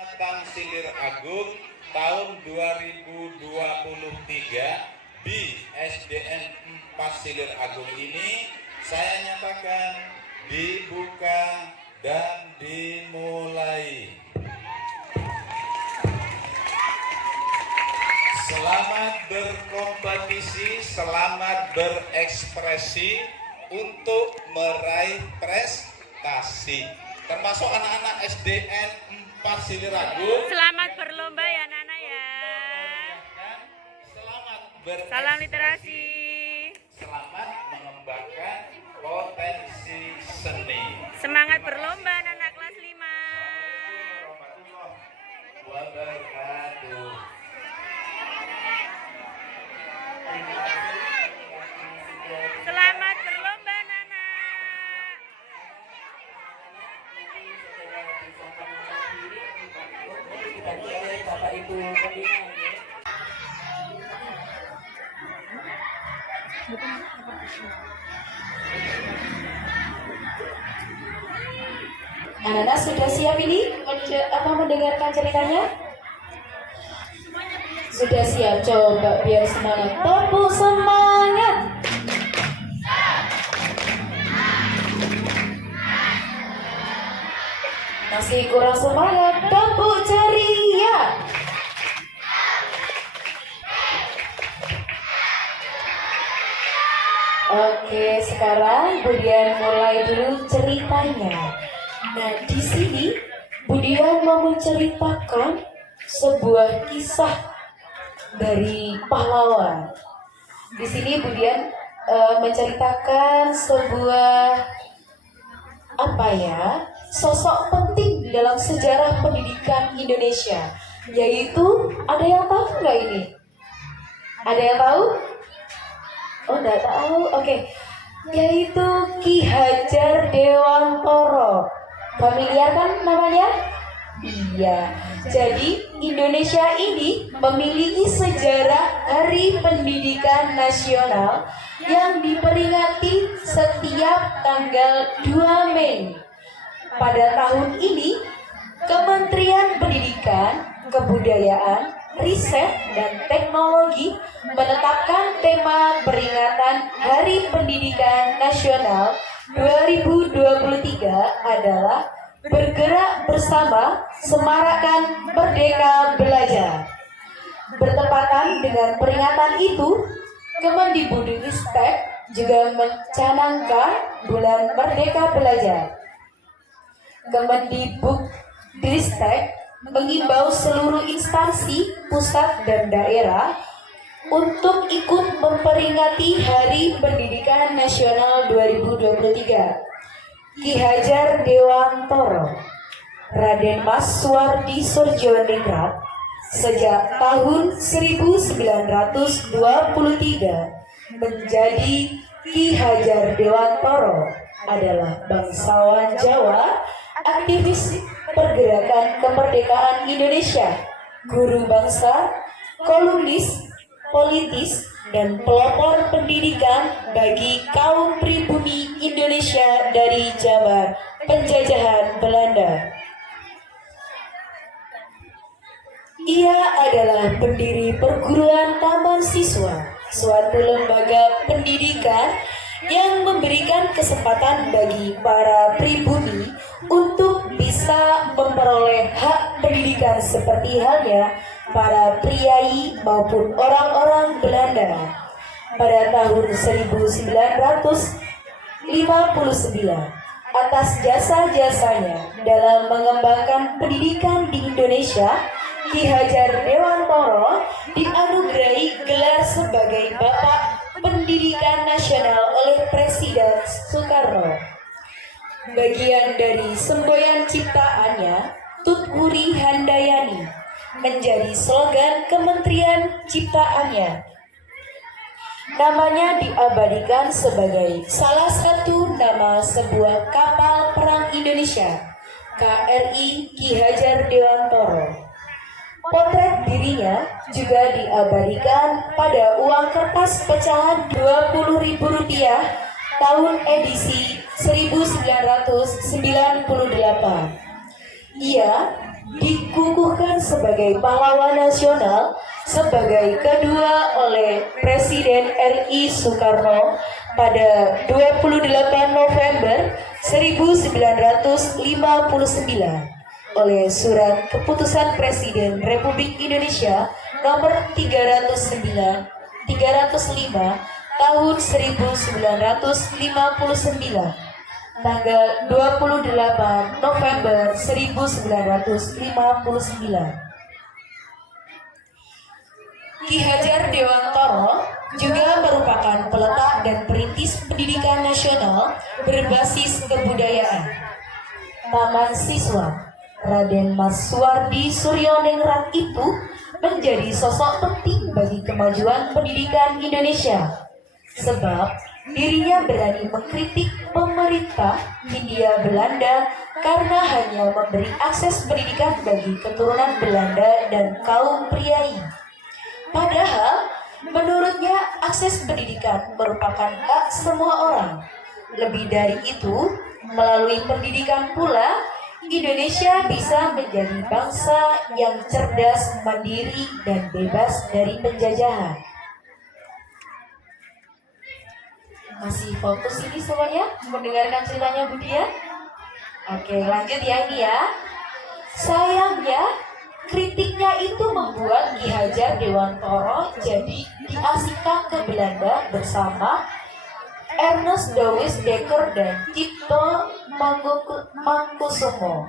Tamsilir Agung tahun 2023 di SDN 4 Silir Agung ini saya nyatakan dibuka dan dimulai. Selamat berkompetisi, selamat berekspresi untuk meraih prestasi. Termasuk anak-anak SDN 4 Silir Agung. Selamat berlomba ya Nana ya. Selamat berekspresi. Salam literasi. Selamat mengembangkan potensi seni. Semangat berlomba anak kelas 5. Wabarakatuh. Selamat berlomba Nana. Bapak Ibu pembina. Anak-anak sudah siap ini mendengarkan ceritanya? Sudah siap, coba biar semangat. Tepuk semangat. Masih kurang semangat, tepuk ceria. Oke, sekarang Budian mulai dulu ceritanya. Nah, di sini Budian mau menceritakan sebuah kisah dari pahlawan. Di sini Budian menceritakan sebuah sosok penting dalam sejarah pendidikan Indonesia, yaitu ada yang tahu nggak ini? Ada yang tahu? Oh, nggak tahu. Oke. Yaitu Ki Hajar Dewantara. Familiar kan namanya? Iya. Jadi Indonesia ini memiliki sejarah Hari Pendidikan Nasional yang diperingati setiap tanggal 2 Mei. Pada tahun ini, Kementerian Pendidikan, Kebudayaan, Riset, dan Teknologi menetapkan tema peringatan Hari Pendidikan Nasional 2023 adalah Bergerak Bersama Semarakkan Merdeka Belajar. Bertepatan dengan peringatan itu, Kemendikbudristek juga mencanangkan Bulan Merdeka Belajar. Kemendikbudristek mengimbau seluruh instansi pusat dan daerah untuk ikut memperingati Hari Pendidikan Nasional 2023. Ki Hajar Dewantara, Raden Mas Suwardi Soedjoningrat, sejak tahun 1923 menjadi Ki Hajar Dewantara adalah bangsawan Jawa, aktivis pergerakan kemerdekaan Indonesia, guru bangsa, kolumnis, politis, dan pelopor pendidikan bagi kaum pribumi Indonesia dari zaman penjajahan Belanda. Ia adalah pendiri perguruan Taman Siswa, suatu lembaga pendidikan yang memberikan kesempatan bagi para pribumi untuk bisa memperoleh hak pendidikan seperti halnya para priai maupun orang-orang Belanda. Pada tahun 1959, atas jasa-jasanya dalam mengembangkan pendidikan di Indonesia, Ki Hajar Dewantara dianugerahi gelar sebagai Bapak Pendidikan Nasional oleh Presiden Soekarno. Bagian dari semboyan ciptaannya, Tutwuri Handayani, menjadi slogan Kementerian Ciptaannya. Namanya diabadikan sebagai salah satu nama sebuah kapal perang Indonesia, KRI Ki Hajar Dewantara. Potret dirinya juga diabadikan pada uang kertas pecahan Rp20.000 tahun edisi 1998. Ia dikukuhkan sebagai pahlawan nasional sebagai kedua oleh Presiden RI Soekarno pada 28 November 1959 oleh Surat Keputusan Presiden Republik Indonesia nomor 305 tahun 1959 tanggal 28 November 1959. Ki Hajar Dewantoro juga merupakan peletak dan perintis pendidikan nasional berbasis kebudayaan. Taman Siswa Raden Mas Suwardi Suryoningrat itu menjadi sosok penting bagi kemajuan pendidikan Indonesia, sebab dirinya berani mengkritik pemerintah Hindia Belanda karena hanya memberi akses pendidikan bagi keturunan Belanda dan kaum priai. Padahal, menurutnya akses pendidikan merupakan hak semua orang. Lebih dari itu, melalui pendidikan pula, Indonesia bisa menjadi bangsa yang cerdas, mandiri, dan bebas dari penjajahan. Masih fokus ini semuanya? Mendengarkan ceritanya Budia? Oke, lanjut ya ini ya. Sayangnya, kritiknya itu membuat Ki Hajar Dewantoro jadi diasingkan ke Belanda bersama Ernest Douwes Dekker dan Cipto Mangkusumo.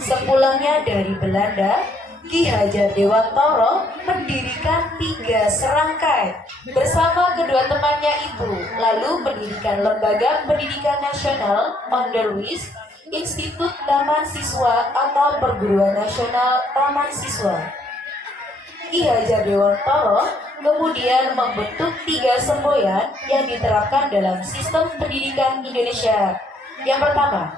Sepulangnya dari Belanda, Ki Hajar Dewantoro mendirikan 3 serangkai bersama kedua temannya itu, lalu mendirikan Lembaga Pendidikan Nasional Onderwijs, Institut Taman Siswa atau Perguruan Nasional Taman Siswa. Ki Hajar Dewantoro kemudian membentuk 3 semboyan yang diterapkan dalam sistem pendidikan Indonesia. Yang pertama,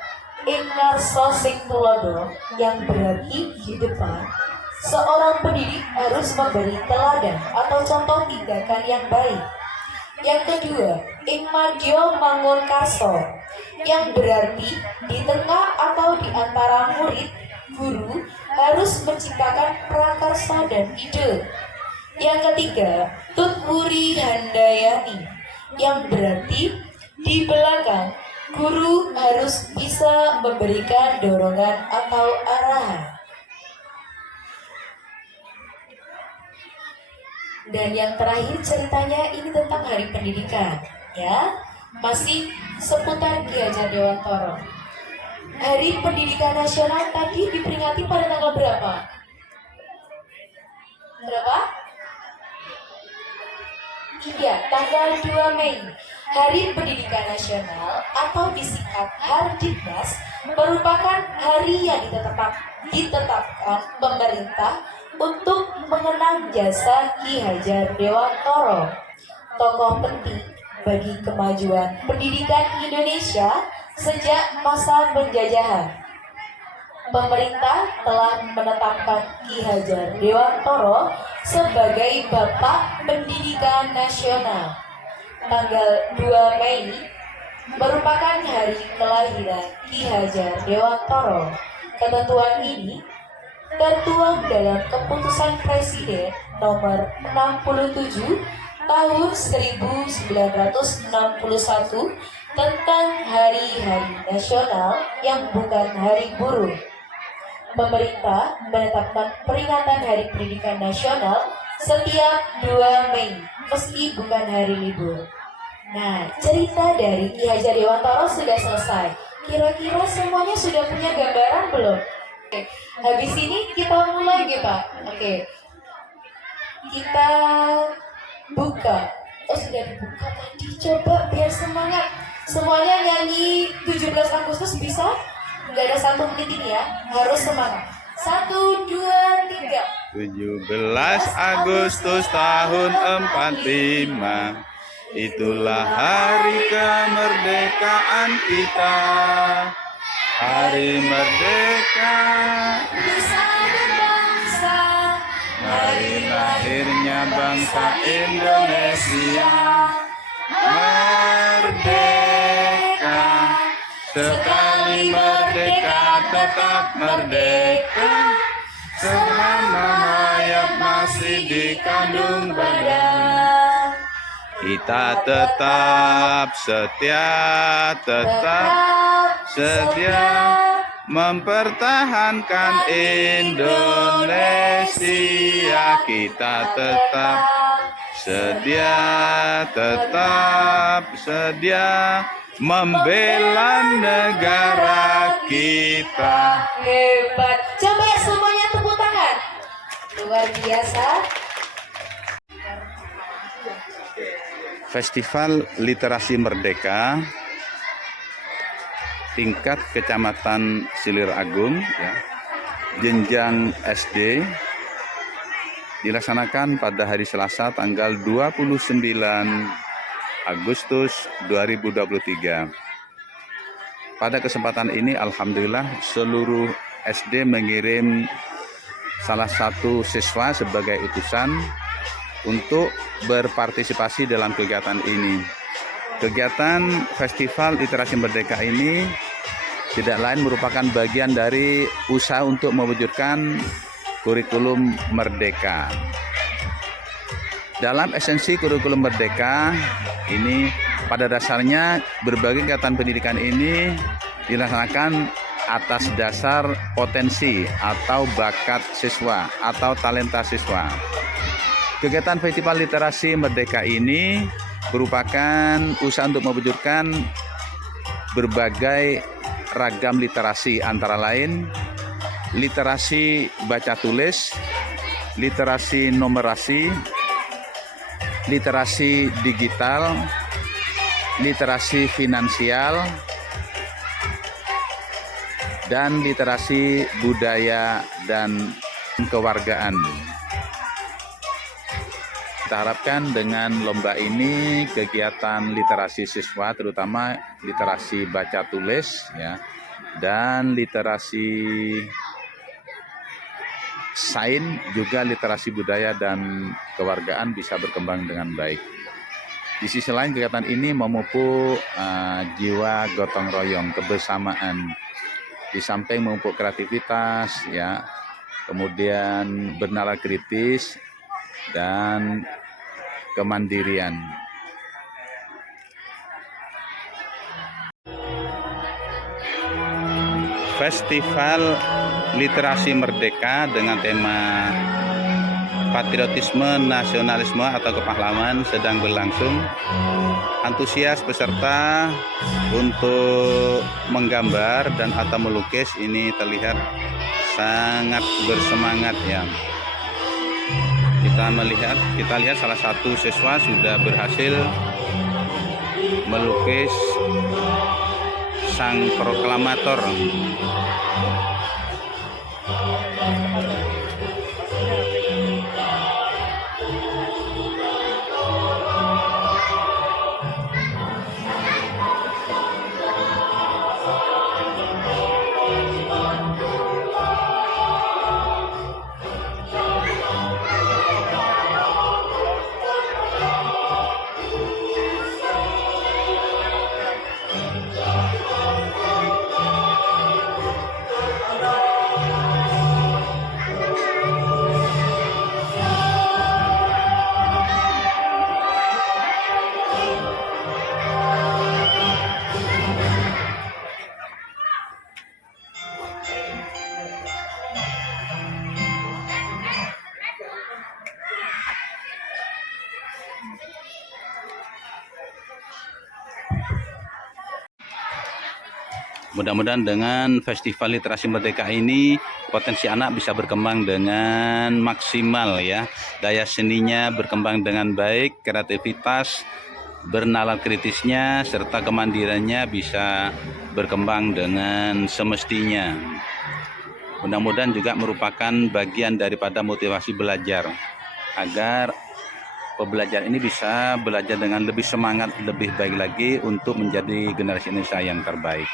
Ingarso Sing Tulodo, yang berarti di depan. Seorang pendidik harus memberi teladan atau contoh tindakan yang baik. Yang kedua, Ingmadyo Mangunkarso, yang berarti di tengah atau di antara murid, guru harus menciptakan prakarsa dan ide. Yang ketiga, Tutwuri Handayani, yang berarti di belakang, guru harus bisa memberikan dorongan atau arahan. Dan yang terakhir ceritanya ini tentang Hari Pendidikan, ya, masih seputar Ki Hajar Dewantoro. Hari Pendidikan Nasional tadi diperingati pada tanggal berapa? Berapa? Iya, tanggal 2 Mei. Hari Pendidikan Nasional atau disingkat Hardiknas merupakan hari yang ditetapkan pemerintah untuk mengenang jasa Ki Hajar Dewantoro, tokoh penting bagi kemajuan pendidikan Indonesia sejak masa penjajahan. Pemerintah telah menetapkan Ki Hajar Dewantoro sebagai Bapak Pendidikan Nasional. Tanggal 2 Mei merupakan hari kelahiran Ki Hajar Dewantoro. Ketentuan ini tertuang dalam Keputusan Presiden nomor 67 tahun 1961 tentang hari-hari nasional yang bukan hari buruh. Pemerintah menetapkan peringatan Hari Pendidikan Nasional setiap 2 Mei, meski bukan hari libur. Nah, cerita dari Ki Hajar Dewantoro sudah selesai. Kira-kira semuanya sudah punya gambaran belum? Oke. Habis ini kita mulai gitu Pak. Oke. Kita buka. Oh sudah dibuka tadi. Coba biar semangat. Semuanya nyanyi 17 Agustus bisa? Gak ada 1 menit ini ya. Harus semangat. 1, 2, 3. 17 Agustus tahun 45, itulah hari kemerdekaan kita. Hari merdeka, Nusa dan bangsa, hari lahirnya bangsa Indonesia. Merdeka, sekali merdeka. merdeka tetap merdeka, selama hayat masih dikandung badan. Kita tetap setia, tetap setia mempertahankan Indonesia. Kita tetap sedia membela negara kita. Hebat. Coba semuanya tepuk tangan. Luar biasa. Festival Literasi Merdeka tingkat Kecamatan Silir Agung, ya, jenjang SD, dilaksanakan pada hari Selasa tanggal 29 Agustus 2023. Pada kesempatan ini alhamdulillah seluruh SD mengirim salah satu siswa sebagai utusan untuk berpartisipasi dalam kegiatan ini. Kegiatan Festival Literasi Merdeka ini tidak lain merupakan bagian dari usaha untuk mewujudkan kurikulum merdeka. Dalam esensi kurikulum merdeka ini, pada dasarnya berbagai kegiatan pendidikan ini dilaksanakan atas dasar potensi atau bakat siswa atau talenta siswa. Kegiatan Festival Literasi Merdeka ini merupakan usaha untuk mewujudkan berbagai ragam literasi, antara lain literasi baca tulis, literasi numerasi, literasi digital, literasi finansial, dan literasi budaya dan kewargaan. Kita harapkan dengan lomba ini kegiatan literasi siswa, terutama literasi baca tulis, ya, dan literasi sains, juga literasi budaya dan kewargaan bisa berkembang dengan baik. Di sisi lain, kegiatan ini memupuk jiwa gotong royong, kebersamaan, di samping memupuk kreativitas, ya, kemudian bernalar kritis dan kemandirian. Festival Literasi Merdeka dengan tema patriotisme, nasionalisme atau kepahlawanan sedang berlangsung. Antusias peserta untuk menggambar dan atau melukis ini terlihat sangat bersemangat, ya. Kita lihat salah satu siswa sudah berhasil melukis sang proklamator. Mudah-mudahan dengan Festival Literasi Merdeka ini potensi anak bisa berkembang dengan maksimal, ya. Daya seninya berkembang dengan baik, kreativitas, bernalar kritisnya serta kemandiriannya bisa berkembang dengan semestinya. Mudah-mudahan juga merupakan bagian daripada motivasi belajar agar pembelajar ini bisa belajar dengan lebih semangat, lebih baik lagi untuk menjadi generasi Indonesia yang terbaik.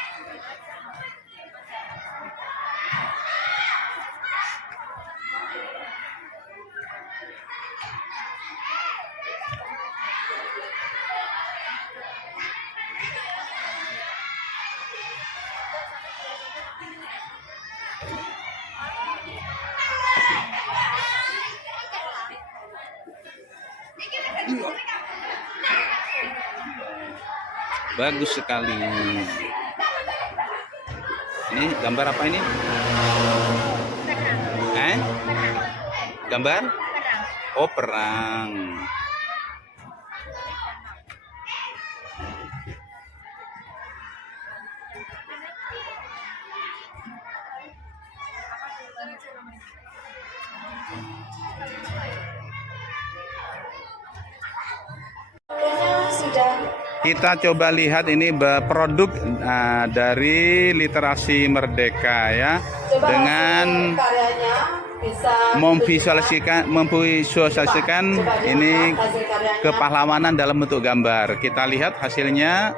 Bagus sekali. Ini gambar apa ini? Gambar? Oh, perang. Sudah. Kita coba lihat ini produk dari Literasi Merdeka ya, Coba dengan hasil karyanya bisa memvisualisasikan ini hasil karyanya. kepahlawanan dalam bentuk gambar. Kita lihat hasilnya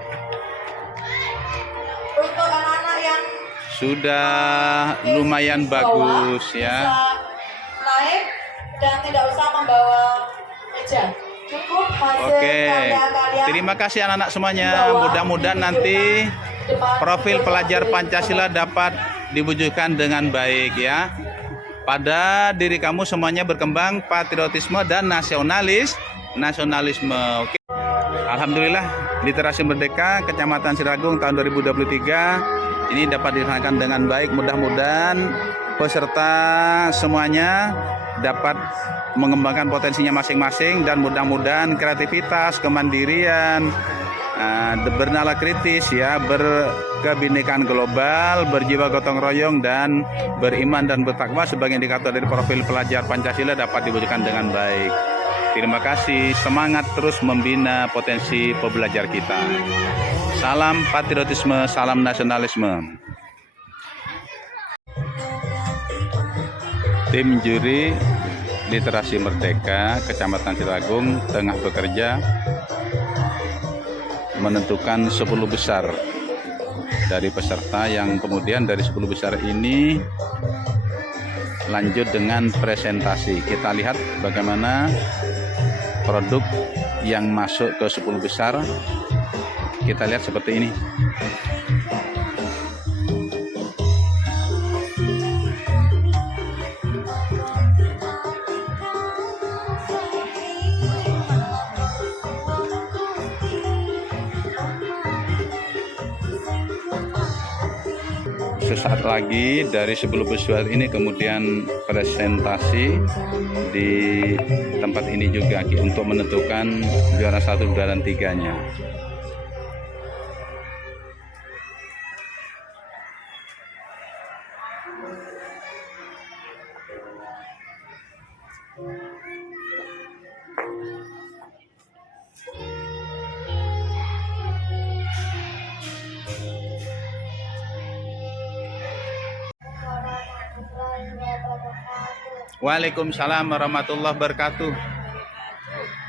Untuk anak-anak yang sudah lumayan bagus ya. bisa naik dan tidak usah membawa meja. Cukup hasil Oke, karya-karya. terima kasih anak-anak semuanya. Mudah-mudahan nanti profil pelajar Pancasila dapat diwujudkan dengan baik ya. Pada diri kamu semuanya berkembang patriotisme dan nasionalisme. Oke. Alhamdulillah, Literasi Merdeka Kecamatan Siragung tahun 2023 ini dapat dilaksanakan dengan baik. Mudah-mudahan peserta semuanya dapat mengembangkan potensinya masing-masing dan mudah-mudahan kreativitas, kemandirian, bernala kritis ya, berkebinekaan global, berjiwa gotong royong dan beriman dan bertakwa sebagai indikator dari profil pelajar Pancasila dapat diwujudkan dengan baik. Terima kasih, semangat terus membina potensi pembelajar kita. Salam patriotisme, salam nasionalisme. Tim juri Literasi Merdeka Kecamatan Siragung tengah bekerja menentukan 10 besar dari peserta yang kemudian dari 10 besar ini lanjut dengan presentasi. Kita lihat bagaimana produk yang masuk ke 10 besar. Kita lihat seperti ini. Sesaat lagi dari 10 besar ini kemudian presentasi di tempat ini juga untuk menentukan juara 1 dan 3-nya. Waalaikumsalam warahmatullahi wabarakatuh. Nama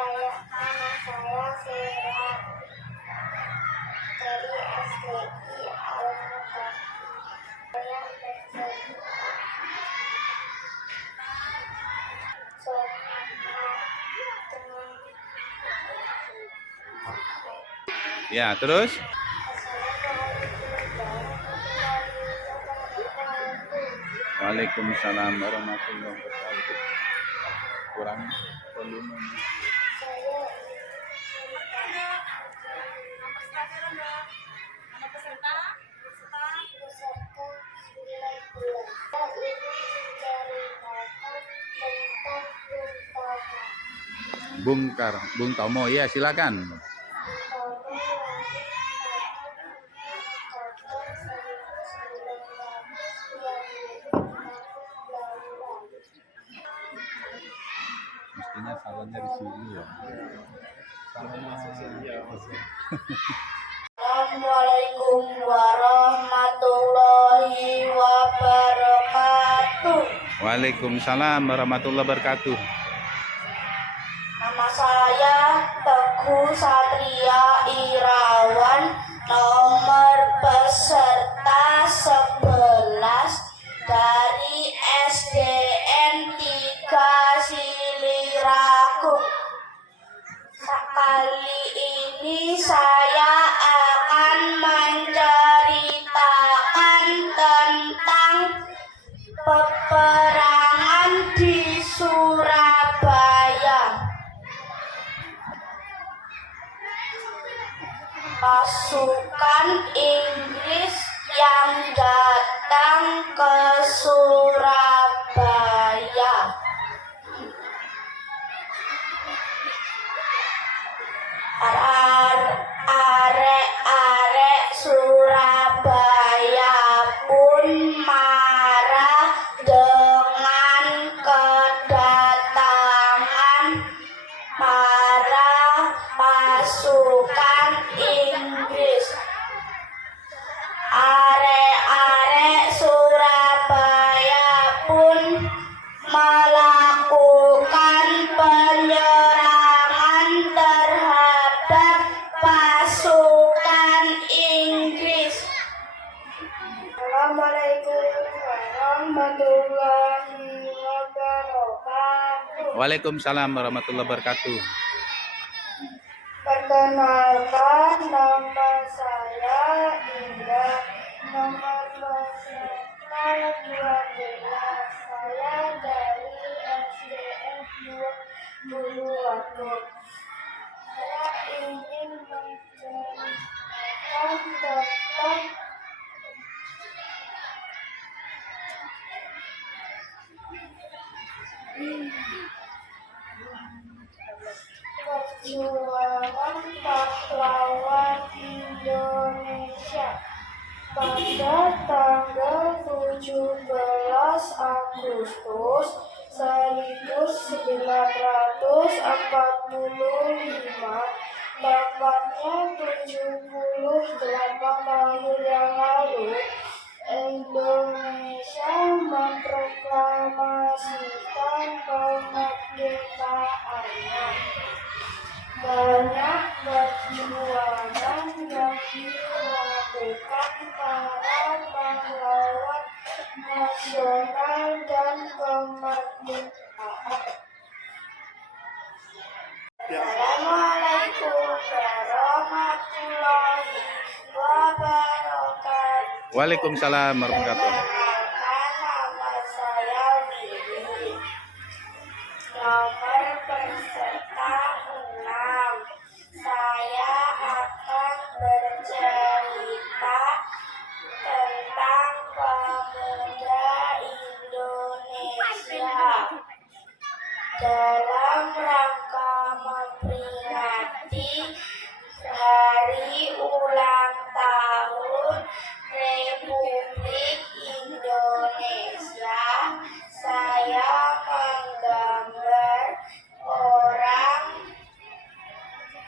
saya Sera dari SDI Al-Mughaf. Saya bercerita Ya, terus Waalaikumsalam warahmatullahi wabarakatuh. Kurang volume. Bung Tomo, ya silakan. Mestinya salonnya di sini ya. Assalamualaikum warahmatullahi wabarakatuh. Waalaikumsalam warahmatullahi wabarakatuh. Nama saya Teguh Satria Irawan, nomor peserta 11 dari SDN 3 Siliragung. Kali ini saya akan menceritakan tentang peperangan di Surabaya. pasukan Inggris yang datang ke Surabaya. Arek-arek Surabaya pun marah dengan kedatangan para pasukan Inggris. Arek-arek Surabaya pun melakukan penyerangan terhadap pasukan Inggris. Assalamualaikum warahmatullahi wabarakatuh. Waalaikumsalam warahmatullahi wabarakatuh. Perkenalkan, nama saya Indra, nomor peserta 12. Saya dari SDN 20 Waduk. Saya ingin menceritakan tentang perjuangan pahlawan Indonesia pada tanggal 17 Agustus 1945, tepatnya 78 tahun yang lalu, Indonesia memproklamasikan kemerdekaannya. Banyak perjuangan yang dilakukan para pahlawan nasional dan kemerdekaan. Assalamualaikum warahmatullahi wabarakatuh. Waalaikumsalam warahmatullahi wabarakatuh. Perkenalkan, nama saya Willy. Nomor peserta 6. Saya akan bercerita tentang pemuda Indonesia. Dalam rangka memperingati hari ulang tahun Republik Indonesia, saya menggambar orang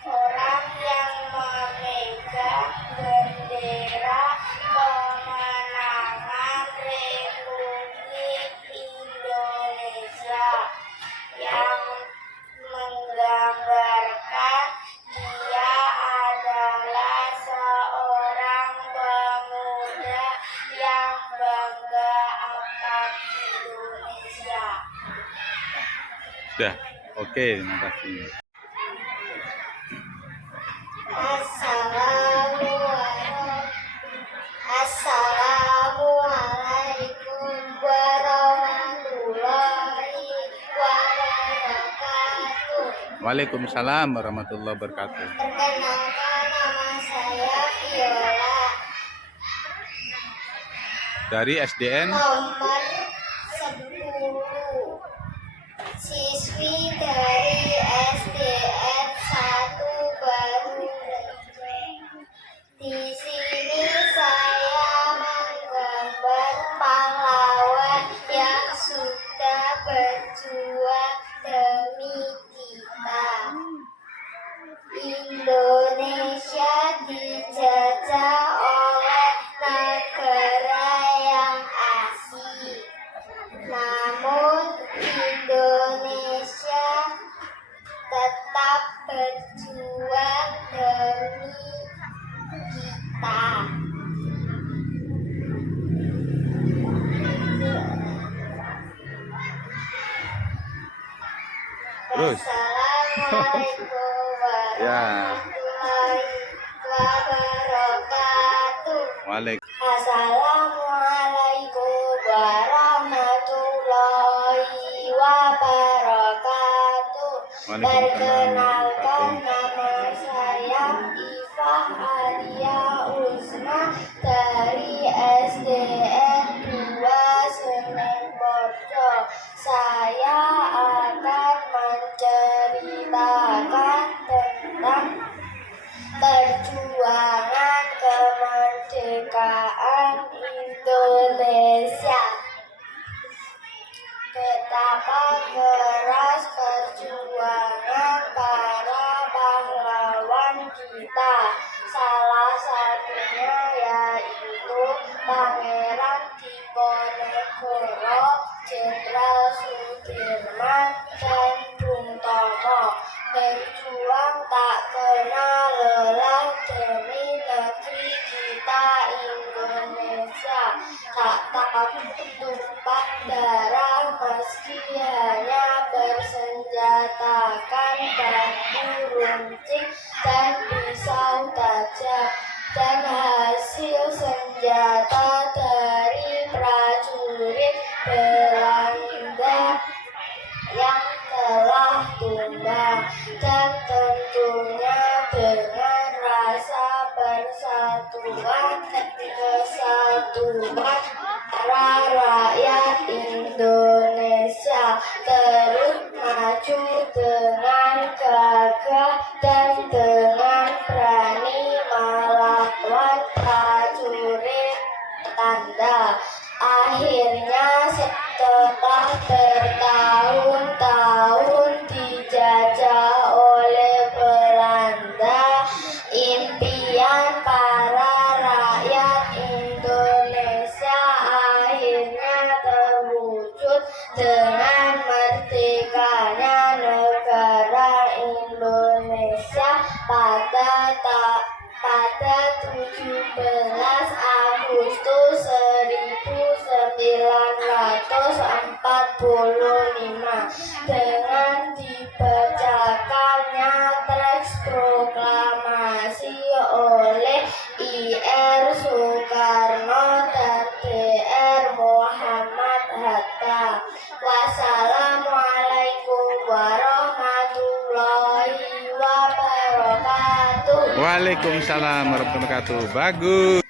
yang memegang bendera kemenangan Republik Indonesia, yang menggambarkan dia adalah seorang pemuda yang bangga akan Indonesia. Sudah, oke, terima kasih. Assalamualaikum warahmatullahi wabarakatuh. Waalaikumsalam warahmatullahi wabarakatuh. Perkenalkan, nama saya Viola, Dari SDN nomor 10, siswi dari SDN 1 Baru. Di sini saya menggambar pahlawan yang sudah berjuang demi kita. Indonesia dijajah oleh negara yang asing. Namun Indonesia tetap berjuang demi kita. Terus. Assalamualaikum Ya. warahmatullahi wabarakatuh. Assalamualaikum warahmatullahi wabarakatuh. Perkenalkan, nama saya Iva Alia Indonesia. Betapa keras perjuangan para pahlawan kita. Salah satunya yaitu Pangeran Diponegoro, Jenderal Sudirman, dan Bung Tomo. Berjuang tak kenal lelah demi negeri kita Indonesia. Tak takut tumpah darah meski hanya bersenjatakan bambu runcing dan pisau tajam. Dan hasil senjata dari prajurit Belanda yang telah tumbang. Dan tentunya dengan rasa persatuan kesatuan para rakyat Indonesia terus maju dengan gagah dan dengan berani melawan prajurit Belanda. Akhirnya setelah bertahun-tahun dijajah oleh Belanda, impian para rakyat Indonesia akhirnya terwujud dengan merdekanya negara Indonesia pada 17 Agustus 1945 dengan dibacakannya teks proklamasi oleh I.R. Soekarno dan Dr. Muhammad Hatta. Wassalamualaikum warahmatullahi wabarakatuh. Waalaikumsalam warahmatullahi wabarakatuh. Bagus.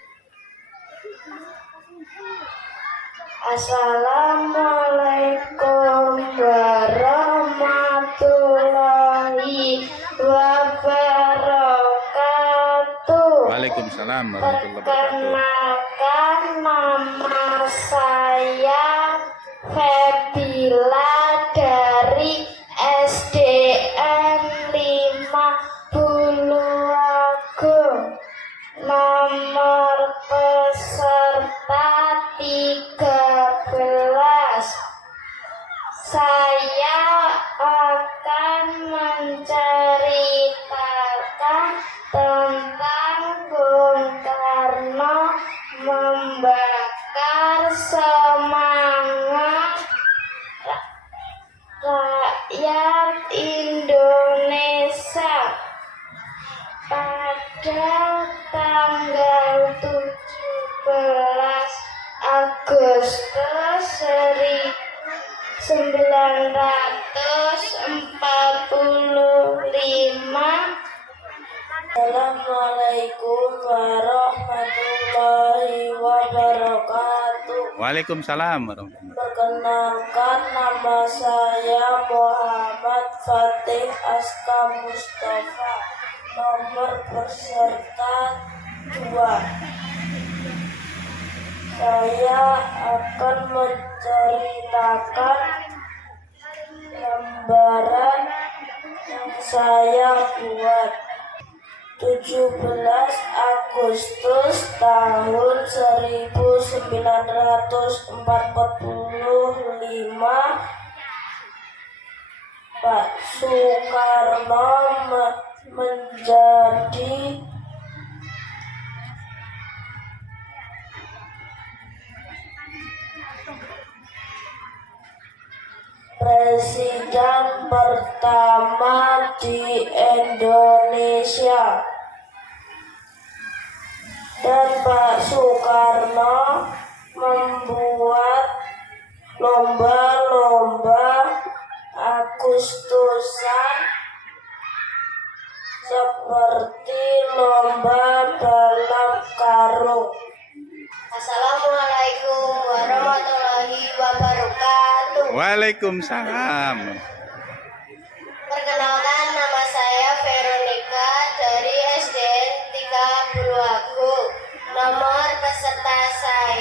Assalamualaikum warahmatullahi wabarakatuh. Waalaikumsalam warahmatullahi wabarakatuh. Perkenalkan, nama saya Febila dari SDN 5 Buluagung. Nomor peserta 13. Saya akan menceritakan tentang Bung Karno membakar semangat rakyat Indonesia pada tanggal 17 Agustus 1945. Assalamualaikum warahmatullahi wabarakatuh. Waalaikumsalam warahmatullahi wabarakatuh. Perkenalkan, nama saya Muhammad Fatih Aska Mustafa. Nomor peserta 2. Saya akan menceritakan gambaran yang saya buat. 17 Agustus tahun 1945, Pak Soekarno menjadi presiden pertama di Indonesia. Dan Pak Soekarno membuat lomba-lomba Agustusan seperti lomba balap karung. Assalamualaikum warahmatullahi wabarakatuh. Waalaikumsalam. Perkenalkan, nama saya Veronica dari SDN 3 Buluagung. Nomor peserta saya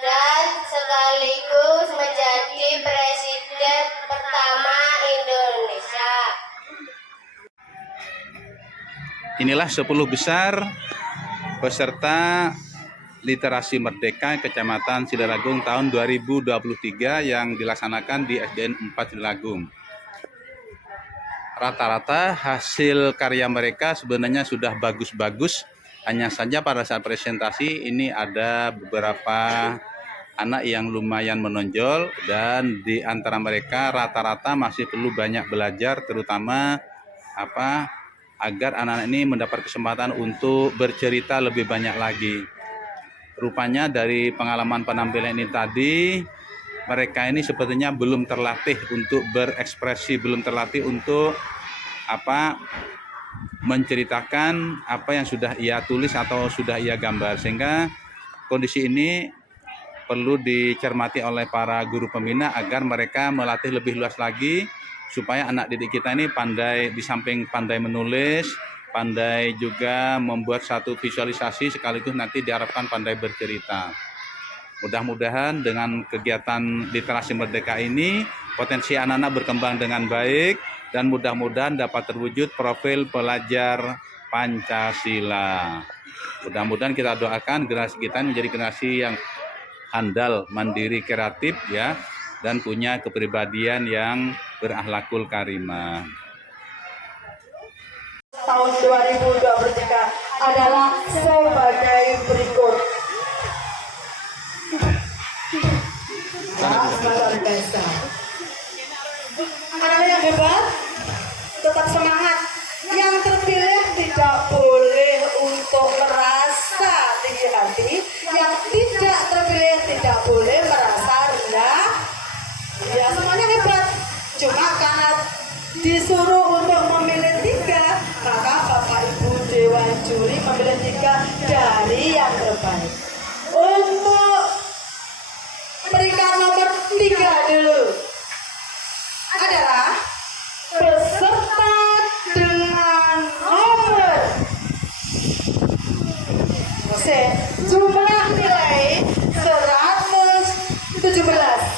dan sekaligus menjadi presiden pertama Indonesia. Inilah 10 besar peserta Literasi Merdeka Kecamatan Silaragung tahun 2023 yang dilaksanakan di SDN 4 Silaragung. Rata-rata hasil karya mereka sebenarnya sudah bagus-bagus, hanya saja pada saat presentasi ini ada beberapa anak yang lumayan menonjol, dan di antara mereka rata-rata masih perlu banyak belajar, terutama agar anak-anak ini mendapat kesempatan untuk bercerita lebih banyak lagi. Rupanya dari pengalaman penampilan ini tadi, mereka ini sepertinya belum terlatih untuk berekspresi, belum terlatih untuk menceritakan apa yang sudah ia tulis atau sudah ia gambar, sehingga kondisi ini perlu dicermati oleh para guru pembina agar mereka melatih lebih luas lagi supaya anak didik kita ini pandai, di samping pandai menulis, pandai juga membuat satu visualisasi, sekaligus nanti diharapkan pandai bercerita. Mudah-mudahan dengan kegiatan Literasi Merdeka ini potensi anak-anak berkembang dengan baik, dan mudah-mudahan dapat terwujud profil pelajar Pancasila. Mudah-mudahan kita doakan generasi kita menjadi generasi yang handal, mandiri, kreatif ya, dan punya kepribadian yang berakhlakul karimah. Tahun 2023 adalah sebagai berikut. Luar biasa. Anak yang hebat, tetap semangat. Yang terpilih tidak boleh untuk merasa tinggi hati. Yang tidak terpilih tidak boleh merasa rendah. Ya, semuanya hebat. Cuma karena disuruh untuk memilih 3, maka Bapak Ibu Dewan Juri memilih 3 dari yang terbaik. Untuk peringkat nomor 3 dulu adalah peserta dengan nomor jumlah nilai 117.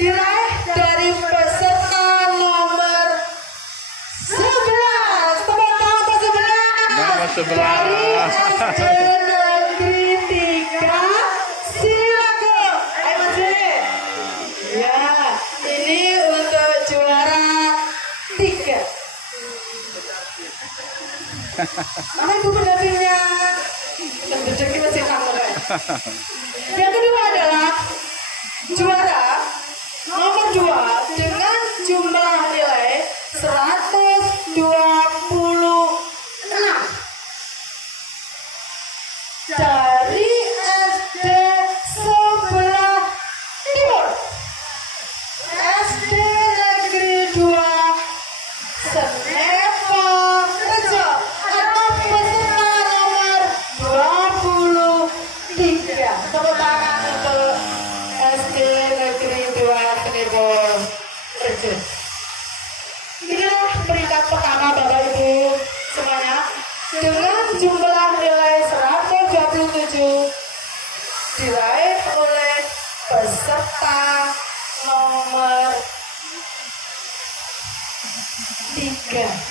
Diraih dari peserta nomor 11. Tepuk tangan ke 11. Nomor 11. Dari SD Negeri 3 Silaragung. Ayo maju. Ya, ini untuk juara 3. Mana ibu pendampingnya? Dan rezeki masih sama kan? Yang kedua adalah juara nomor 2 dengan jumlah nilai 126 dari SD sebelah timur, SD Negeri 2 Senepo Rejo, atau peserta nomor 23. Tepuk tangan untuk SD Negeri 2 Senepo Rejo. Inilah peringkat pertama Bapak Ibu semuanya, dengan jumlah nilai 127 diraih oleh peserta nomor 3.